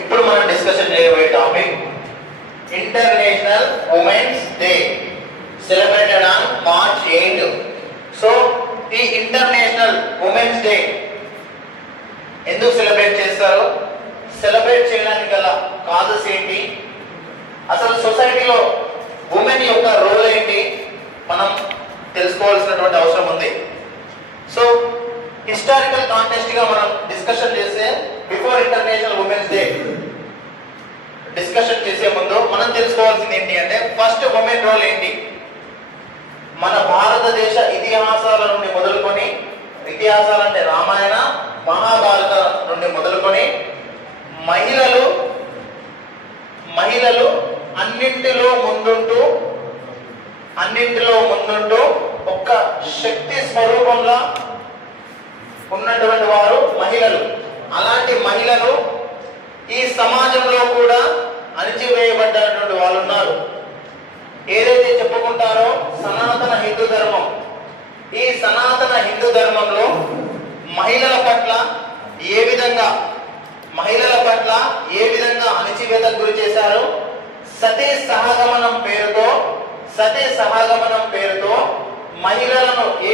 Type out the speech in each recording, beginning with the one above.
ఇప్పుడు మనం డిస్కషన్ చేయబోయే topic international women's day celebrated on March 8. So ఈ ఇంటర్నేషనల్ ఉమెన్స్ డే ఎందుకు సెలబ్రేట్ చేస్తారు, సెలబ్రేట్ చేయడానికి గల కాజెస్ ఏంటి, అసలు సొసైటీలో ఉమెన్ యొక్క రోల్ ఏంటి మనం తెలుసుకోవాల్సినటువంటి అవసరం ఉంది. సో హిస్టారికల్ కాంటెక్స్ట్ గా మనం డిస్కషన్ చేస్తే before international women's day discussion చేసే ముందు మనం తెలుసుకోవాల్సింది ఏంటి అంటే ఫస్ట్ ఉమెన్ రోల్ ఏంటి. మన భారతదేశ ఇతిహాసాల నుండి మొదలుకొని, ఇతిహాసాలంటే రామాయణ మహాభారత నుండి మొదలుకొని మహిళలు అన్నింటిలో ముందుంటూ ఒక్క శక్తి స్వరూపంలా ఉన్నటువంటి వారు మహిళలు. అలాంటి మహిళలు ఈ సమాజంలో కూడా అణిచివేయబడ్డటువంటి వాళ్ళు ఉన్నారు. ఏదైతే చెప్పుకుంటారో సనాతన హిందూ ధర్మం, ఈ సనాతన హిందూ ధర్మంలో మహిళల పట్ల ఏ విధంగా అణిచివేతకు గురి చేశారు, సతీ సహగమనం పేరుతో మహిళలను ఏ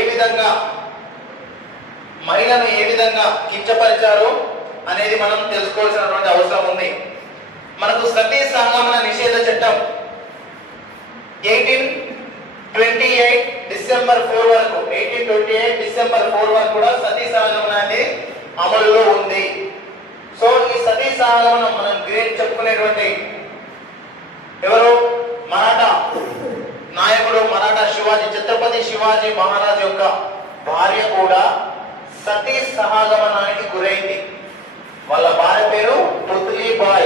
విధంగా కించపరిచారు అనేది మనం తెలుసుకోవాల్సినటువంటి అవసరం ఉంది. మనకు సతీ సహగమన నిషేధ చట్టం 1828 డిసెంబర్ 4 వరకు కూడా సతీ సహగమనం అనేది అమలులో ఉంది. సో ఈ సతీ సహగమనం మనం గ్రేట్ చెప్పుకునేటువంటి ఎవరు, మరాఠా నాయకుడు ఛత్రపతి శివాజీ మహారాజ్ యొక్క భార్య కూడా సతీ సహగమనానికి గురైంది. వాళ్ళ భార్య పేరు పుత్లీబాయి.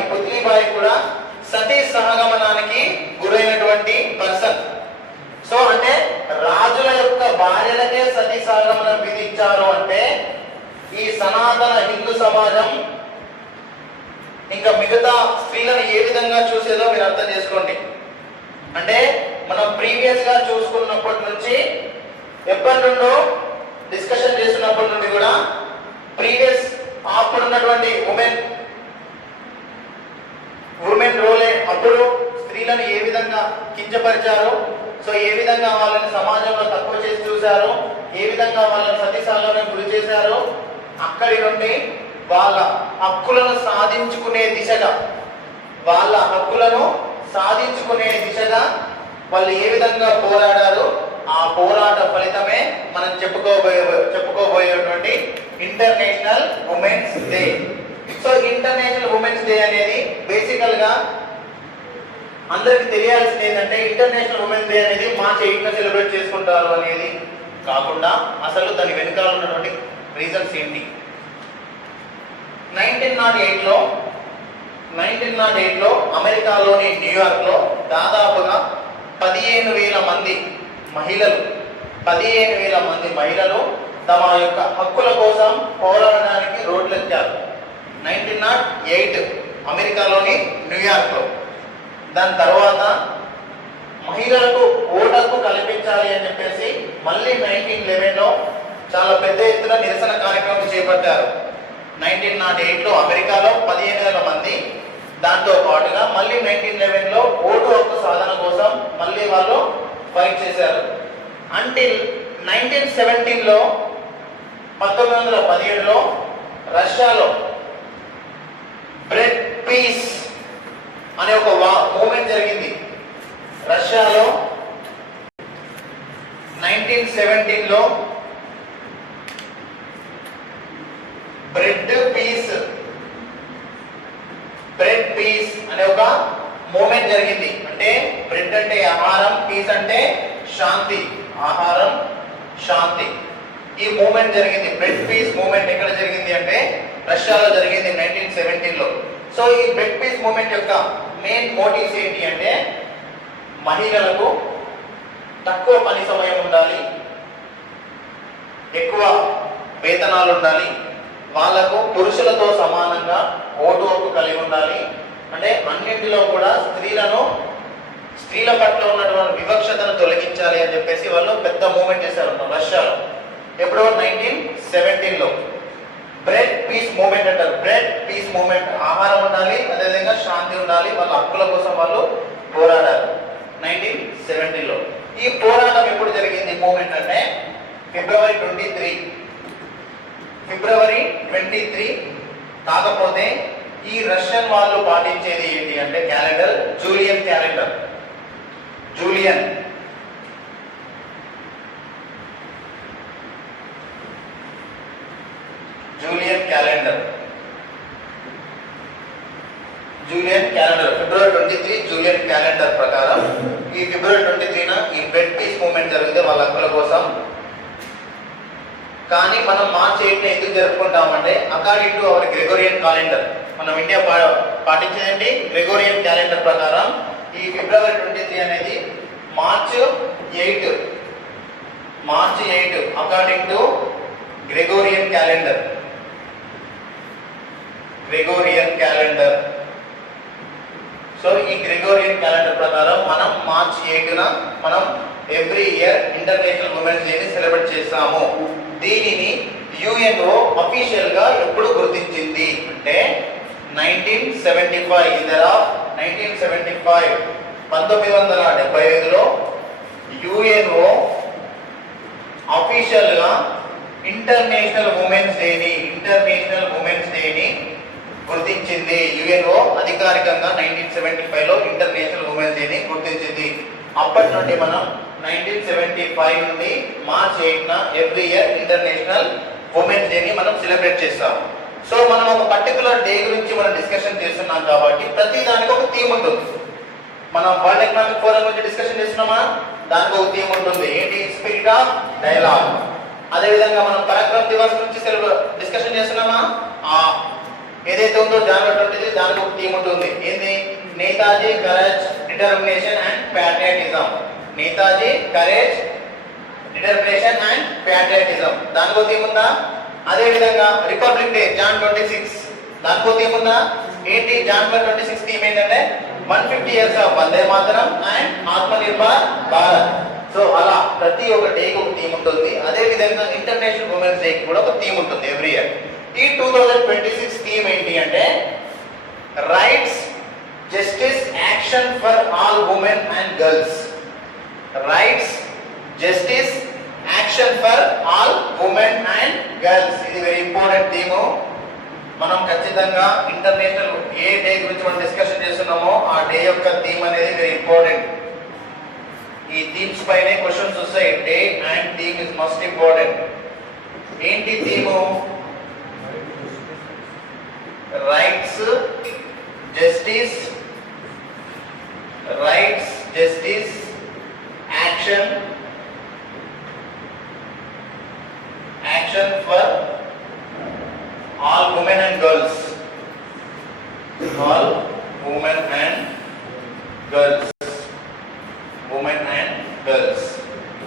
ఈ పుత్లీబాయి కూడా సతీ సహగమనానికి గురైనటువంటి పర్సన్. సో అంటే రాజుల యొక్క భార్యలకే సతీ సహగమనం విధించారు అంటే ఈ సనాతన హిందూ సమాజం ఇంకా మిగతా స్త్రీలను ఏ విధంగా చూసేదో మీరు అర్థం చేసుకోండి. అంటే మనం ప్రీవియస్ గా చూసుకున్నప్పటి నుంచి ఎప్పటి నుండో డిస్కషన్ చేస్తున్నప్పటి నుండి కూడా ప్రీవియస్ అప్పుడున్నటువంటి ఉమెన్ రోలే అప్పుడు స్త్రీలను ఏ విధంగా కించపరిచారు, సో ఏ విధంగా వాళ్ళని సమాజంలో తక్కువ చేసి చూశారు, ఏ విధంగా వాళ్ళని సతీ సహగమనానికి గురి చేశారు, అక్కడి నుండి వాళ్ళ హక్కులను సాధించుకునే దిశగా వాళ్ళు ఏ విధంగా పోరాడారు, ఆ పోరాట ఫలితమే మనం చెప్పుకోబోయేటువంటి international women's day. So international women's day అనేది బేసికల్ గా అందరికి తెలియాల్సింది ఏంటంటే ఇంటర్నేషనల్ ఉమెన్స్ డే అనేది మార్చ్ 8 సెలబ్రేట్ చేసుకుంటారు అనేది కాకుండా అసలు దాని వెనుకాల ఉన్నటువంటి రీజన్స్ ఏంటి. 1908లో అమెరికాలోని న్యూయార్క్ లో దాదాపుగా 15,000 మంది మహిళలు తమ యొక్క హక్కుల కోసం పోరాడడానికి రోడ్లెక్కారు. 1908 అమెరికాలోని న్యూయార్క్ లో. దాని తర్వాత మహిళలకు ఓటు కల్పించాలి అని చెప్పేసి మళ్ళీ 1911లో చాలా పెద్ద ఎత్తున నిరసన కార్యక్రమం చేపట్టారు. 1908లో అమెరికాలో 15,000 మంది, దాంతో పాటుగా మళ్ళీ 1911లో ఓటు హక్కు సాధన కోసం మళ్ళీ వాళ్ళు ఫైట్ చేశారు. అంటిల్ 1917లో 1917లో రష్యాలో బ్రెడ్ పీస్ అనే ఒక మూమెంట్ జరిగింది. రష్యాలో 1917లో బ్రెడ్ పీస్ అనే ఒక మూమెంట్ జరిగింది. అంటే బ్రెడ్ అంటే ఆహారం, పీస్ అంటే శాంతి, ఆహారం శాంతి. ఈ మూమెంట్ జరిగింది, బ్రెడ్ పీస్ మూమెంట్ ఎక్కడ జరిగింది అంటే రష్యాలో జరిగింది 1917లో. సో ఈ బ్రెడ్ పీస్ మూమెంట్ యొక్క మెయిన్ మోటివ్స్ ఏంటి అంటే మహిళలకు తక్కువ పని సమయం ఉండాలి, ఎక్కువ వేతనాలు ఉండాలి, వాళ్లకు పురుషులతో సమానంగా ఓటు హక్కు కలిగి ఉండాలి, అంటే అన్నింటిలో కూడా స్త్రీల పట్ల ఉన్నటువంటి వివక్షతను తొలగించాలి అని చెప్పేసి వాళ్ళు పెద్ద మూమెంట్ చేశారు రష్యాలో. ఎప్పుడో 1917లో. బ్రెడ్ పీస్ మూవ్మెంట్ అంటారు. బ్రెడ్ పీస్ మూవ్మెంట్, ఆహారం ఉండాలి, అదేవిధంగా శాంతి ఉండాలి, వాళ్ళ హక్కుల కోసం వాళ్ళు పోరాడారు 1970లో. ఈ పోరాటం ఎప్పుడు జరిగింది మూవ్మెంట్ అంటే ఫిబ్రవరి 23. కాకపోతే ఈ రష్యన్ వాళ్ళు పాటించేది ఏంటి అంటే calendar, Julian calendar. Julian calendar ఫిబ్రవరి 23 జూలియన్ క్యాలెండర్ ప్రకారం ఈ ఫిబ్రవరి 23న ఈ బ్రెడ్ పీస్ మూవ్మెంట్ జరిగితే వాళ్ళ హక్కుల కోసం. కానీ మనం మార్చ్ 8ని ఎందుకు జరుపుకుంటామంటే according to our Gregorian calendar, మనం ఇండియా పాటించేదండి గ్రెగోరియన్ క్యాలెండర్ ప్రకారం ఈ ఫిబ్రవరి 23 అనేది March 8 according to Gregorian calendar. So ఈ గ్రెగోరియన్ క్యాలెండర్ ప్రకారం మనం మార్చ్ 8న మనం ఎవ్రీ ఇయర్ ఇంటర్నేషనల్ ఉమెన్స్ డేని సెలబ్రేట్ చేస్తాము. దీనిని యుఎన్ఓ అఫీషియల్ గా ఎప్పుడు గుర్తించింది అంటే 1975. ఇన్ ద 1975లో యుఎన్ఓ అఫీషియల్ గా ఇంటర్నేషనల్ ఉమెన్స్ డేని గుర్తించింది. యుఎన్ఓ అధికారికంగా 1975లో ఇంటర్నేషనల్ ఉమెన్స్ డేని గుర్తించింది. అప్పటి నుండి మనం 1975 నుండి మార్చ్ 8న ఎవ్రీ ఇయర్ ఇంటర్నేషనల్ ఉమెన్స్ డేని మనం సెలబ్రేట్ చేస్తాం. సో మనం ఒక పర్టికులర్ డే గురించి మనం డిస్కషన్ చేస్తున్నాం కాబట్టి ప్రతి దానికి ఒక థీమ్ ఉంటుంది. మనం వరల్డ్ ఎకనామిక్ ఫోరం గురించి డిస్కషన్ చేస్తున్నామా, దానికి ఒక థీమ్ ఉంటుంది. ఏంటి? Spirit of dialogue. అదేవిధంగా మనం పరాక్రమ్ దివస్ గురించి డిస్కషన్ చేస్తున్నామా, ఏదైతే ఉందో జనవరి 20 దానికి ఒక థీమ్ ఉంటుంది. ఏంది? Netaji courage, determination and patriotism. Netaji courage, determination and patriotism దానికి ఒక థీమ్ ఉందా? అదేవిధంగా రిపబ్లిక్ డే జాన్ 26 దానికి ఒక థీమ్ ఉందా? ఏంటి? జనవరి 26 థీమ్ ఏంటంటే 150 years of Vande Mataram and Atmanirbhar Bharat. So అలా ప్రతి ఒక్క డేకి ఒక థీమ్ ఉంటుంది. అదే విధంగా ఇంటర్నేషనల్ ఉమెన్స్ డేకి కూడా ఒక థీమ్ ఉంటుంది ఎవ్రీ ఇయర్. ఈ 2026 థీమ్ ఏంటి అంటే rights, justice, action for all women and girls. Rights, justice, action for all women and girls. ఇది వెరీ ఇంపార్టెంట్ థీము. మనం ఖచ్చితంగా ఇంటర్నేషనల్ ఏ డే గురించి మనం డిస్కషన్ చేస్తున్నామో ఆ డే యొక్క థీమ్ అనేది వెరీ ఇంపార్టెంట్. ఈ థీమ్స్ పైనే క్వశ్చన్స్ వస్తాయి. Day and theme is most important. ఏంటి theme? Rights, justice, action for all women and girls.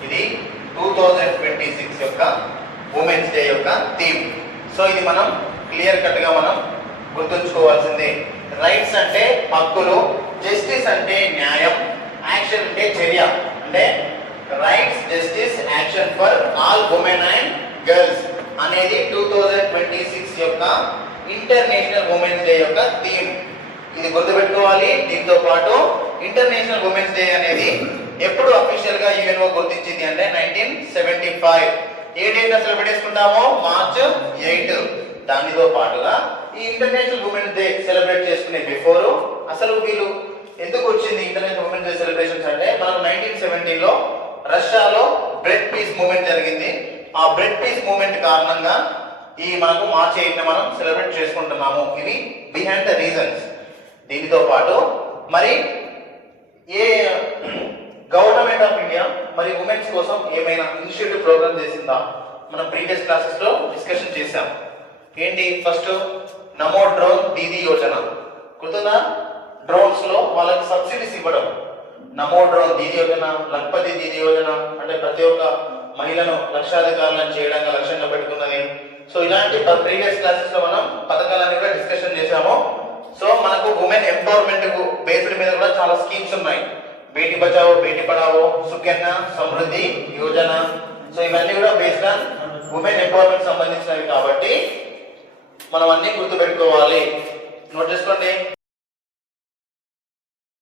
ఇది 2026 యొక్క ఉమెన్స్ డే యొక్క థీమ్. సో ఇది మనం క్లియర్ కట్ గా మనం గుర్తుంచుకోవాల్సిందే. రైట్స్ అంటే హక్కులు, జస్టిస్ అంటే న్యాయం, యాక్షన్ అంటే చర్య. అంటే rights, justice, action for all women and girls అనేది 2026 యొక్క ఇంటర్నేషనల్ ఉమెన్స్ డే యొక్క థీమ్. ఇది గుర్తుపెట్టుకోవాలి. దీంతో పాటు ఇంటర్నేషనల్ ఉమెన్స్ డే అనేది ఎప్పుడు అఫీషియల్ గా యుఎన్ఓ గుర్తించింది అంటే 1975. ఏ డేట్ సెలబ్రేట్ చేసుకుంటామో మార్చ్ 8. దానితో పాటుగా ఈ ఇంటర్నేషనల్ ఉమెన్స్ డే సెలబ్రేట్ చేసుకునే బిఫోర్ అసలు వీళ్ళు ఎందుకు వచ్చింది ఇంటర్నేషనల్ ఉమెన్స్ డే సెలబ్రేషన్స్ అంటే మనం 1970లో రష్యాలో బ్రెడ్ పీస్ మూవ్మెంట్ జరిగింది. ఆ బ్రెడ్ పీస్ మూవ్మెంట్ కారణంగా ఈ మనకు మార్చ్ 8న మనం సెలబ్రేట్ చేసుకుంటున్నాము. ఇవి బిహైండ్ ద రీజన్స్. దీనితో పాటు మరి ఏ గవర్నమెంట్ ఆఫ్ ఇండియా మరి ఉమెన్స్ కోసం ఏమైనా ఇనిషియేటివ్ ప్రోగ్రామ్ చేసిందా? మనం ప్రీవియస్ క్లాసెస్ లో డిస్కషన్ చేశాం. ఏంటి? ఫస్ట్ నమో డ్రోన్ దీదీ యోజన గుర్తుందా? డ్రోన్స్ లో వాళ్ళకి సబ్సిడీస్ ఇవ్వడం. నమో డ్రోన్ దీదీ యోజన, లక్పతి దీదీ యోజన అంటే ప్రతి ఒక్క మహిళను లక్షాధికారులను చేయడానికి లక్ష్యంగా పెట్టుకున్నది. సో ఇలాంటి ప్రీవియస్ క్లాసెస్ లో మనం పథకాలన్నీ కూడా డిస్కషన్ చేశాము. సో మనకు ఉమెన్ ఎంపవర్మెంట్ బేస్డ్ మీద కూడా చాలా స్కీమ్స్ ఉన్నాయి. బేటీ బచావో, బేటీ పడావో, సుకన్య సమృద్ధి యోజన. సో ఇవన్నీ కూడా బేస్డ్ ఆన్ ఉమెన్ ఎంపవర్మెంట్ సంబంధించినవి కాబట్టి మనం అన్ని గుర్తుపెట్టుకోవాలి. నోట్ చేసుకోండి.